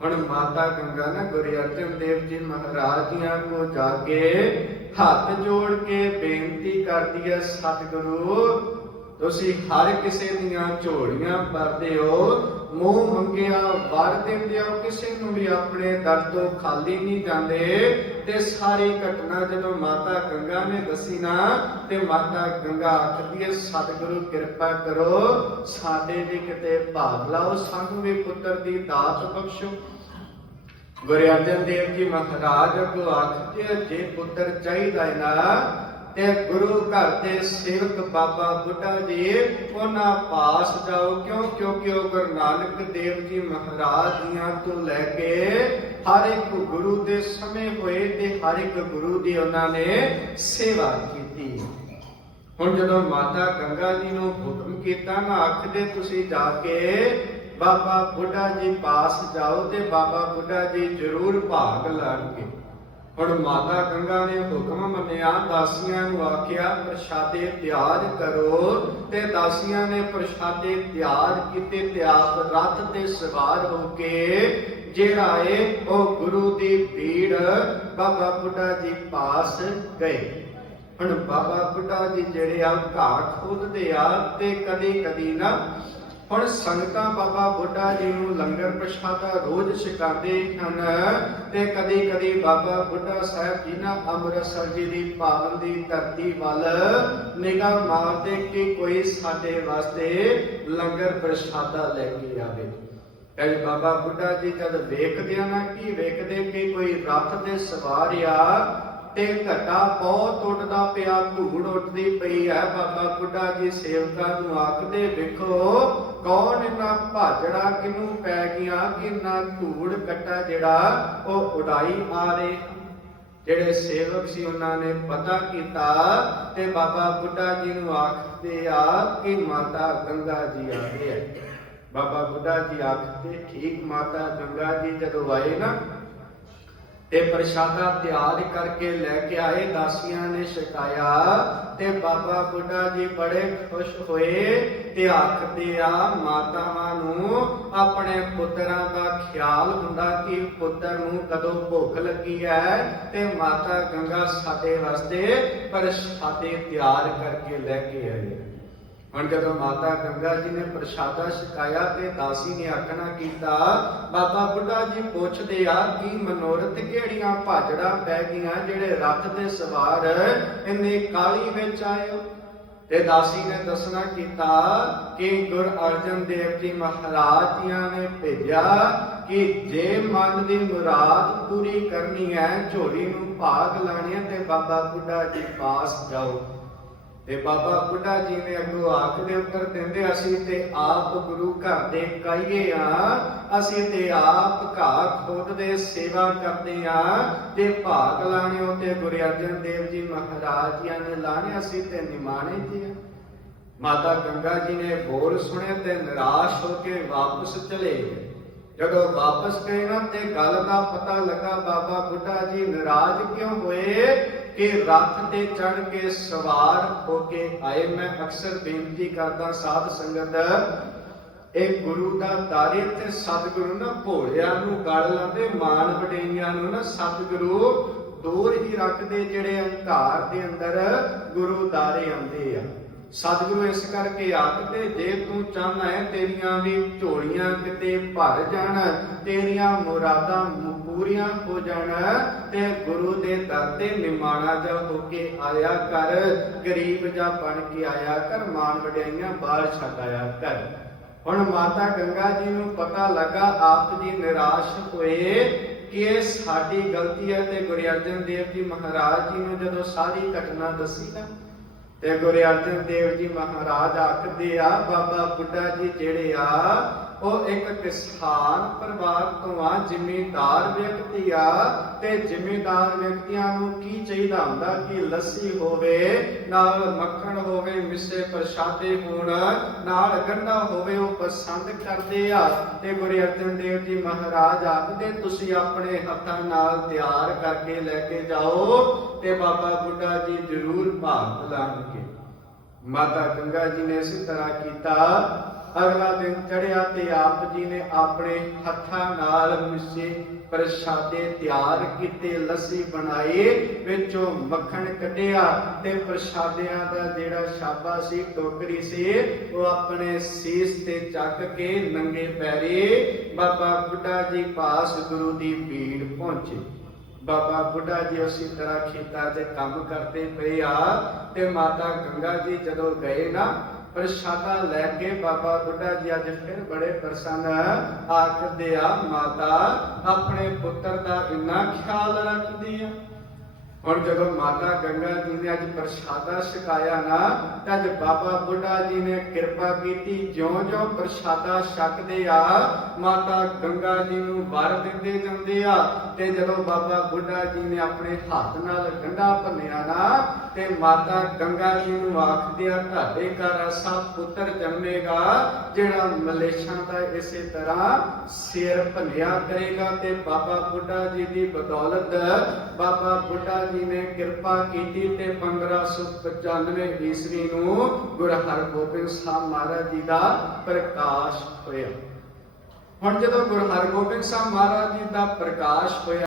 ਹੁਣ ਮਾਤਾ ਗੰਗਾ ਨਾ ਗੁਰੂ ਅਰਜਨ ਦੇਵ ਜੀ ਮਹਾਰਾਜ ਜੀਆਂ ਕੋ ਜਾ ਕੇ ਹੱਥ ਜੋੜ ਕੇ ਬੇਨਤੀ ਕਰਦੀ ਹੈ ਸਤਿਗੁਰੂ ਤੁਸੀਂ ਹਰ ਕਿਸੇ ਦੀਆਂ ਝੋਲੀਆਂ ਭਰਦੇ ਹੋ ਮੂੰਹ ਮੰਗਿਆ ਵਰ ਦਿੰਦੇ ਹੋ ਕਿਸੇ ਨੂੰ ਵੀ ਆਪਣੇ ਦਰ ਤੋਂ ਖਾਲੀ ਨਹੀਂ ਜਾਂਦੇ। ਤੇ ਸਾਰੀ ਘਟਨਾ ਜਦੋਂ ਮਾਤਾ ਗੰਗਾ ਨੇ ਦੱਸੀ ਨਾ ਤੇ ਮਾਤਾ ਗੰਗਾ ਆਖਦੀ ਹੈ ਸਤਿਗੁਰੂ ਕਿਰਪਾ ਕਰੋ ਸਾਡੇ ਵੀ ਕਿਤੇ ਭਾਗ ਲਾਓ ਸਾਨੂੰ ਵੀ ਪੁੱਤਰ ਦੀ ਦਾਤ ਬਖਸ਼ੋ। ਗੁਰੂ ਅਰਜਨ ਦੇਵ ਜੀ ਮਹਾਰਾਜ ਅੱਗੋਂ ਆਖਦੇ ਆ, ਜੇ ਪੁੱਤਰ ਚਾਹੀਦਾ ਹੈ ਨਾ ਤੇ ਗੁਰੂ ਘਰ ਦੇ ਸੇਵਕ ਬਾਬਾ ਬੁੱਢਾ ਜੀ ਉਹਨਾਂ ਪਾਸ ਜਾਓ। ਕਿਉਂ? ਕਿਉਂਕਿ ਉਹ ਗੁਰੂ ਨਾਨਕ ਦੇਵ ਜੀ ਮਹਾਰਾਜ ਦੀਆਂ ਤੋਂ ਲੈ ਕੇ ਹਰ ਇੱਕ ਗੁਰੂ ਦੇ ਸਮੇਂ ਹੋਏ ਤੇ ਹਰ ਇੱਕ ਗੁਰੂ ਦੀ ਉਹਨਾਂ ਨੇ ਸੇਵਾ ਕੀਤੀ। ਹੁਣ ਜਦੋਂ ਮਾਤਾ ਗੰਗਾ ਜੀ ਨੂੰ ਹੁਕਮ ਕੀਤਾ ਨਾ ਆਖਦੇ, ਤੁਸੀਂ ਜਾ ਕੇ ਬਾਬਾ ਬੁੱਢਾ ਜੀ ਪਾਸ ਜਾਓ ਤੇ ਬਾਬਾ ਬੁੱਢਾ ਜੀ ਜ਼ਰੂਰ ਭਾਗ ਲਾਣਗੇ। ਹੁਣ ਮਾਤਾ ਗੰਗਾ ਨੇ ਹੁਕਮ ਮੰਨਿਆ, ਦਾਸੀਆਂ ਨੂੰ ਆਖਿਆ, ਪ੍ਰਸ਼ਾਦੇ ਤਿਆਰ ਕਰੋ ਤੇ ਦਾਸੀਆਂ ਨੇ ਪ੍ਰਸ਼ਾਦੇ ਤਿਆਰ ਕੀਤੇ ਤੇ ਰੱਥ ਤੇ ਸਵਾਰ ਹੋ ਕੇ ਜਿਹੜਾ ਏ, ਉਹ ਗੁਰੂ ਦੀ ਭੀੜ ਬਾਬਾ ਬੁੱਢਾ ਜੀ ਪਾਸ ਗਏ। ਹੁਣ ਬਾਬਾ ਬੁੱਢਾ ਜੀ ਜਿਹੜੇ ਆ ਘਾਹ ਖੋਦਦੇ ਆ ਤੇ ਕਦੀ ਕਦੀ ਨਾ ਹੁਣ ਸੰਗਤਾਂ ਬਾਬਾ ਬੁੱਢਾ ਜੀ ਨੂੰ ਲੰਗਰ ਪ੍ਰਸ਼ਾਦਾ ਰੋਜ਼ ਛਕਾਉਂਦੇ ਹਨ ਤੇ ਕਦੀ ਕਦੀ ਬਾਬਾ ਬੁੱਢਾ ਸਾਹਿਬ ਜੀ ਨਾ ਅੰਮ੍ਰਿਤਸਰ ਜੀ ਦੀ ਪਾਵਨ ਦੀ ਧਰਤੀ ਵੱਲ ਨਿਗਾਹ ਮਾਰਦੇ ਕਿ ਕੋਈ ਸਾਡੇ ਵਾਸਤੇ ਲੰਗਰ ਪ੍ਰਸ਼ਾਦਾ ਲੈ ਕੇ ਆਵੇ। ਕਹਿੰਦੇ ਬਾਬਾ ਬੁੱਢਾ ਜੀ ਜਦ ਵੇਖਦੇ ਆ ਨਾ, ਕਿ ਵੇਖਦੇ ਕਿ ਕੋਈ ਰੱਥ ਤੇ ਸਵਾਰ ਆ ਤੇ ਘਟਾ ਬਹੁਤ ਉੱਡਦਾ ਪਿਆ, ਧੂੜ ਉੱਡਦੀ ਪਈ ਹੈ। ਬਾਬਾ ਬੁੱਢਾ ਜੀ ਸੇਵਕਾਂ ਨੂੰ ਆਖਦੇ, ਵੇਖੋ, ਕੌਣ ਇਹਨਾਂ ਭਾਜੜਾ ਕਿਨੂੰ ਪੈ ਗਿਆ ਕਿ ਨਾ ਧੂੜ ਘਟਾ ਜਿਹੜਾ ਉਹ ਉਡਾਈ ਆ ਰਹੇ ਜਿਹੜੇ ਸੇਵਕ ਸੀ, ਉਹਨਾਂ ਨੇ ਪਤਾ ਕੀਤਾ ਤੇ ਬਾਬਾ ਬੁੱਢਾ ਜੀ ਨੂੰ ਆਖਦੇ ਆ ਕਿ ਮਾਤਾ ਗੰਗਾ ਜੀ ਆ। ਗਏ ਹੈ ਬਾਬਾ ਬੁੱਢਾ ਜੀ ਆਖਦੇ, ਠੀਕ ਮਾਤਾ ਗੰਗਾ ਜੀ, ਜਦੋਂ ਆਏ ਨਾ ਤੇ ਪ੍ਰਸ਼ਾਦਾ ਤਿਆਰ ਕਰਕੇ ਲੈ ਕੇ ਆਏ। ਦਾਸੀਆਂ ਨੇ ਛਕਾਇਆ ਤੇ ਬਾਬਾ ਬੁੱਢਾ ਜੀ ਬੜੇ ਖੁਸ਼ ਹੋਏ ਤੇ ਆਖਦੇ ਆ, ਮਾਤਾਵਾਂ ਨੂੰ ਆਪਣੇ ਪੁੱਤਰਾਂ ਦਾ ਖਿਆਲ ਹੁੰਦਾ ਕਿ ਪੁੱਤਰ ਨੂੰ ਕਦੋਂ ਭੁੱਖ ਲੱਗੀ ਹੈ ਤੇ ਮਾਤਾ ਗੰਗਾ ਸਾਡੇ ਵਾਸਤੇ ਪ੍ਰਸ਼ਾਦੇ ਤਿਆਰ ਕਰਕੇ ਲੈ ਕੇ ਆਏ ਹੁਣ ਜਦੋਂ ਮਾਤਾ ਗੰਗਾ ਜੀ ਨੇ ਪ੍ਰਸ਼ਾਦਾ ਛਕਾਇਆ ਤੇ ਦਾਸੀ ਨੇ ਆਖਣਾ ਕੀਤਾ, ਬਾਬਾ ਬੁੱਢਾ ਜੀ ਪੁੱਛਦੇ ਆ, ਕੀ ਮਨੋਰਥ ਕਿਹੜੀਆਂ ਭਾਜੜਾ ਪੈ ਗਈਆਂ ਜਿਹੜੇ ਰੱਥ ਦੇ ਸਵਾਰ ਇੰਨੇ ਕਾਲੀ ਵਿੱਚ ਆਏ ਤੇ ਦਾਸੀ ਨੇ ਦੱਸਣਾ ਕੀਤਾ ਕਿ ਗੁਰ ਅਰਜਨ ਦੇਵ ਜੀ ਮਹਾਰਾਜ ਜੀਆਂ ਨੇ ਭੇਜਿਆ ਕਿ ਜੇ ਮਨ ਦੀ ਮੁਰਾਦ ਪੂਰੀ ਕਰਨੀ ਹੈ, ਝੋਲੀ ਨੂੰ ਭਾਗ ਲਾਣੀ ਹੈ ਤੇ ਬਾਬਾ ਬੁੱਢਾ ਜੀ ਪਾਸ ਜਾਓ। ਤੇ ਬਾਬਾ ਬੁੱਢਾ ਜੀ ਨੇ ਅੱਗੋਂ ਆਖ ਦੇ ਉੱਤਰ ਦਿੰਦੇ, ਅਸੀਂ ਤੇ ਆਪ ਗੁਰੂ ਘਰ ਦੇ ਕਾਈਏ ਆ, ਅਸੀਂ ਤੇ ਆਪ ਘਾਹ ਖੋਦਦੇ ਸੇਵਾ ਕਰਦੇ ਆ, ਤੇ ਭਾਗ ਲਾਣੇ ਉਤੇ ਗੁਰੂ ਅਰਜਨ ਦੇਵ ਜੀ ਮਹਾਰਾਜ ਜੀ ਨੇ ਲਾਣੇ ਅਸੀਂ ਤੇ ਨਿਮਾਣੇ ਜੀ ਆ। ਮਾਤਾ ਗੰਗਾ ਜੀ ਨੇ ਬੋਲ ਸੁਣੇ ਤੇ ਨਿਰਾਸ਼ ਹੋ ਕੇ ਵਾਪਸ ਚਲੇ ਗਏ। ਜਦੋਂ ਵਾਪਸ ਗਏ ਨਾ ਤੇ ਗੱਲ ਦਾ ਪਤਾ ਲੱਗਾ, ਬਾਬਾ ਬੁੱਢਾ ਜੀ ਨਾਰਾਜ਼ ਕਿਉਂ ਹੋਏ ਕਿ ਰੱਥ ਤੇ ਚੜ ਕੇ ਸਵਾਰ ਹੋ ਕੇ ਆਏ? ਮੈਂ ਅਕਸਰ ਬੇਨਤੀ ਕਰਦਾ ਸਾਧ ਸੰਗਤ, ਇਹ ਗੁਰੂ ਦਾ ਦਾਰੇ ਤੇ ਸਤਿਗੁਰੂ ਨਾ ਭੋਲਿਆਂ ਨੂੰ, ਗੱਲ ਲਾਉਂਦੇ ਮਾਨ ਵਡਿਆਈਆਂ ਨੂੰ ਨਾ ਸਤਿਗੁਰੂ ਦੂਰ ਹੀ ਰੱਖਦੇ, ਜਿਹੜੇ ਹੰਕਾਰ ਦੇ ਅੰਦਰ ਗੁਰੂ ਦਾਰੇ ਆਉਂਦੇ ਆ। ਸਤਿਗੁਰੂ ਇਸ ਕਰਕੇ ਆਖਦੇ, ਜੇ ਤੂੰ ਚਾਹਨਾ ਹੈ ਤੇਰੀਆਂ ਵੀ ਝੋਲੀਆਂ ਕਿਤੇ ਭਰ ਜਾਣ, ਤੇਰੀਆਂ ਮੁਰਾਦਾਂ ਪੂਰੀਆਂ ਹੋ ਜਾਣ, ਤੇ ਗੁਰੂ ਦੇ ਦਰ ਤੇ ਨਿਮਾਣਾ ਜਾ ਹੋ ਕੇ ਆਇਆ ਕਰ, ਗਰੀਬ ਜਾ ਬਣ ਕੇ ਆਇਆ ਕਰ ਮਾਨ ਵਡਿਆਈਆਂ ਬਾਹਰ ਛੱਡ ਆਇਆ ਕਰ। ਹੁਣ ਮਾਤਾ ਗੰਗਾ ਜੀ ਨੂੰ ਪਤਾ ਲੱਗਾ, ਆਪ ਜੀ ਨਿਰਾਸ਼ ਹੋਏ ਕਿ ਸਾਡੀ ਗਲਤੀ ਹੈ ਤੇ ਗੁਰੂ ਅਰਜਨ ਦੇਵ ਜੀ ਮਹਾਰਾਜ ਜੀ ਨੂੰ ਜਦੋਂ ਸਾਰੀ ਘਟਨਾ ਦੱਸੀ ਨਾ ਤੇ ਗੁਰੂ ਅਰਜਨ ਦੇਵ ਜੀ ਮਹਾਰਾਜ ਆਖਦੇ ਆ, ਬਾਬਾ ਬੁੱਢਾ ਜੀ ਜਿਹੜੇ ਆ, ਉਹ ਇੱਕ ਕਿਸਾਨ ਪਰਿਵਾਰ ਤੋਂ ਆ, ਜ਼ਿਮੀਂਦਾਰ ਵਿਅਕਤੀ ਆ ਤੇ ਜ਼ਿਮੀਂਦਾਰ ਵਿਅਕਤੀਆਂ ਨੂੰ ਕੀ ਚਾਹੀਦਾ ਹੁੰਦਾ ਕਿ ਲੱਸੀ ਹੋਵੇ, ਨਾਲ ਮੱਖਣ ਹੋਵੇ, ਮਿੱਸੇ ਪ੍ਰਸ਼ਾਦੇ ਹੋਣ, ਨਾਲ ਗੰਢਾ ਹੋਵੇ, ਉਹ ਪਸੰਦ ਕਰਦੇ ਆ। ਤੇ ਗੁਰੂ ਅਰਜਨ ਦੇਵ ਜੀ ਮਹਾਰਾਜ ਆਖਦੇ, ਤੁਸੀਂ ਆਪਣੇ ਹੱਥਾਂ ਨਾਲ ਤਿਆਰ ਕਰਕੇ ਲੈ ਕੇ ਜਾਓ ਤੇ ਬਾਬਾ ਬੁੱਢਾ ਜੀ ਜ਼ਰੂਰ ਭਾਗ ਲਾਣਗੇ। ਮਾਤਾ ਗੰਗਾ ਜੀ ਨੇ ਇਸੇ ਤਰ੍ਹਾਂ ਕੀਤਾ। ਅਗਲਾ ਦਿਨ ਚੜਿਆ ਤੇ ਆਪ ਜੀ ਨੇ ਆਪਣੇ ਹੱਥਾਂ ਨਾਲ ਮਿੱਸੇ ਪ੍ਰਸ਼ਾਦੇ ਤਿਆਰ ਕੀਤੇ, ਲੱਸੀ ਬਣਾਈ, ਵਿੱਚੋਂ ਮੱਖਣ ਕੱਢਿਆ ਤੇ ਪ੍ਰਸ਼ਾਦਿਆਂ ਦਾ ਜਿਹੜਾ ਛਾਬਾ ਸੀ, ਟੋਕਰੀ ਸੀ, ਉਹ ਆਪਣੇ ਸੀਸ ਤੇ ਚੱਕ ਕੇ ਨੰਗੇ ਪੈਰੇ ਬਾਬਾ ਬੁੱਢਾ ਜੀ ਪਾਸ ਗੁਰੂ ਦੀ ਭੀੜ ਪਹੁੰਚੇ। ਬਾਬਾ ਬੁੱਢਾ ਜੀ ਉਸੇ ਤਰ੍ਹਾਂ ਖੇਤਾਂ 'ਚ ਕੰਮ ਕਰਦੇ ਪਏ ਆ ਤੇ ਮਾਤਾ ਗੰਗਾ ਜੀ ਜਦੋਂ ਗਏ ਨਾ, ਪ੍ਰਸ਼ਾਦਾ ਲੈ ਕੇ ਬਾਬਾ ਬੁੱਢਾ ਜੀ ਅੱਜ ਫਿਰ ਬੜੇ ਪ੍ਰਸੰਨ ਆਖਦੇ ਆ, ਮਾਤਾ, ਆਪਣੇ ਪੁੱਤਰ ਦਾ ਇੰਨਾ ਖਿਆਲ ਰੱਖਦੀ ਆ। ਹੁਣ ਜਦੋਂ ਮਾਤਾ ਗੰਗਾ ਜੀ ਨੇ ਅੱਜ ਪ੍ਰਸ਼ਾਦਾ ਛਕਾਇਆ ਨਾ, ਤਾਂ ਬਾਬਾ ਬੁੱਢਾ ਜੀ ਨੇ ਕਿਰਪਾ ਕੀਤੀ, ਜਿਉਂ-ਜਿਉਂ ਪ੍ਰਸ਼ਾਦਾ ਛਕਦੇ ਆ, ਮਾਤਾ ਗੰਗਾ ਜੀ ਨੂੰ ਵਰ ਦਿੰਦੇ ਜਾਂਦੇ ਆ। ਤੇ ਜਦੋਂ ਬਾਬਾ ਬੁੱਢਾ ਜੀ ਨੇ ਆਪਣੇ ਹੱਥ ਨਾਲ ਗੰਢਾ ਭੰਨਿਆ ਨਾ, ਤੇ ਮਾਤਾ ਗੰਗਾ ਜੀ ਨੂੰ ਆਖਦੇ ਆ, ਤੁਹਾਡੇ ਘਰ ਐਸਾ ਪੁੱਤਰ ਜੰਮੇਗਾ, ਜਿਹੜਾ ਮਲੇਸ਼ਾਂ ਦਾ ਇਸੇ ਤਰ੍ਹਾਂ ਸਿਰ ਭੰਨਿਆ ਕਰੇਗਾ। ਤੇ ਬਾਬਾ ਬੁੱਢਾ ਜੀ ਦੀ ਬਦੌਲਤ ਬਾਬਾ ਬੁੱਢਾ ਜੀ ਨੇ ਕਿਰਪਾ ਕੀਤੀ ਤੇ 1595 ਈਸਵੀ ਨੂੰ ਗੁਰੂ ਹਰਗੋਬਿੰਦ ਸਾਹਿਬ ਮਹਾਰਾਜ ਜੀ ਦਾ ਪ੍ਰਕਾਸ਼ ਹੋਇਆ। ਹੁਣ ਜਦੋਂ ਗੁਰੂ ਹਰਗੋਬਿੰਦ ਸਾਹਿਬ ਮਹਾਰਾਜ ਜੀ ਦਾ ਪ੍ਰਕਾਸ਼ ਹੋਇਆ